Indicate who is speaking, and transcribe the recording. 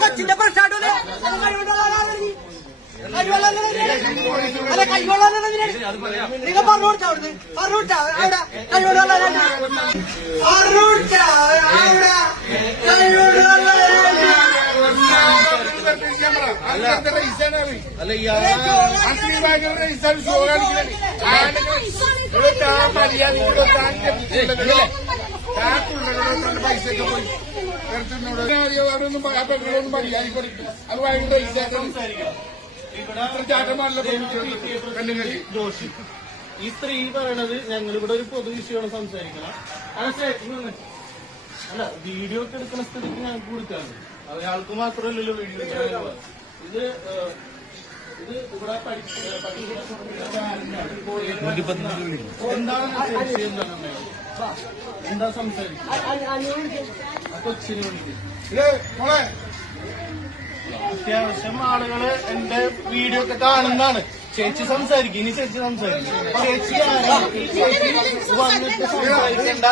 Speaker 1: കൊച്ചിന്റെ പ്രശ്നമായിട്ട് അല്ല കൈകൊള്ളാൻ നിങ്ങൾ പറഞ്ഞു കൊടുത്ത അവിടുന്ന് പറഞ്ഞു കൊടുത്ത അവിടെ കൈകൊള്ളാൻ പറഞ്ഞു കൊടുത്ത അവിടെ
Speaker 2: അല്ല ഇയാളെ
Speaker 3: അവരൊന്നും മര്യാദ കൊടുക്കും അത് ഭയങ്കര പെണ്ണുങ്ങൾക്ക്
Speaker 2: ജോഷി ഈ സ്ത്രീ പറയണത് ഞങ്ങൾ ഇവിടെ ഒരു പൊതു വിഷയമാണ് സംസാരിക്കണം ആ അല്ല വീഡിയോ ഒക്കെ എടുക്കുന്ന സ്ഥിതിക്ക് ഞങ്ങൾക്ക് കൊടുക്കാണ് അയാൾക്ക് മാത്രമല്ലല്ലോ വീഡിയോ ഇത് ഇത് ഇവിടെ പഠിക്കുന്ന എന്താണ് എന്താണ്? എന്താ കൊച്ചിനെ
Speaker 3: മോളെ
Speaker 2: അത്യാവശ്യം ആളുകൾ എന്റെ വീഡിയോ ഒക്കെ കാണുന്നതാണ് ചേച്ചി സംസാരിക്കും ഇനി ചേച്ചി സംസാരിക്കും ചേച്ചി വന്നിട്ട് സംസാരിക്കേണ്ട